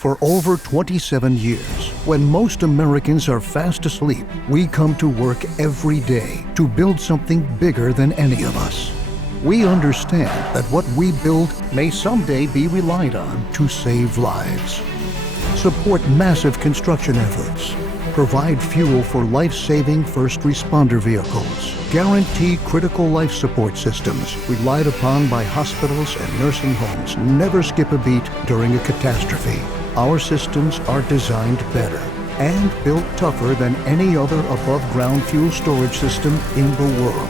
For over 27 years, when most Americans are fast asleep, we come to work every day to build something bigger than any of us. We understand that what we build may someday be relied on to save lives, support massive construction efforts, provide fuel for life-saving first responder vehicles, guarantee critical life support systems relied upon by hospitals and nursing homes never skip a beat during a catastrophe. Our systems are designed better and built tougher than any other above-ground fuel storage system in the world.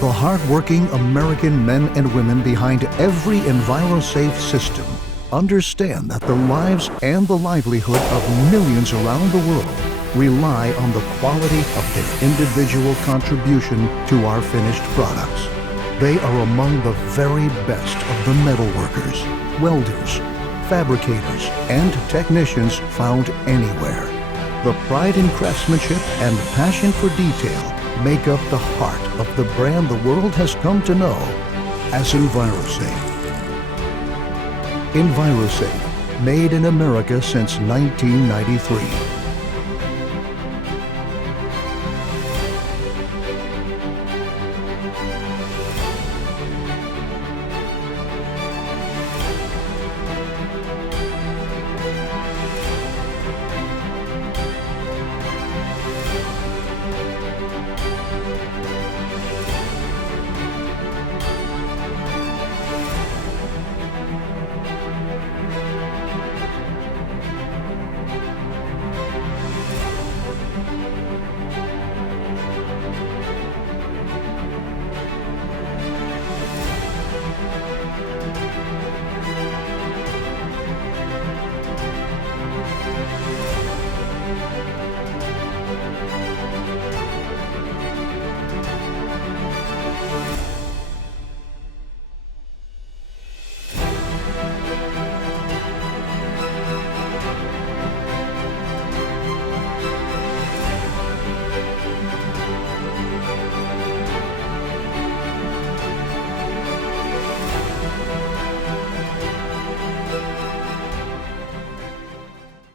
The hard-working American men and women behind every Envirosafe system understand that the lives and the livelihood of millions around the world rely on the quality of their individual contribution to our finished products. They are among the very best of the metal workers, welders, fabricators, and technicians found anywhere. The pride in craftsmanship and passion for detail make up the heart of the brand the world has come to know as Envirosafe. Envirosafe, made in America since 1993.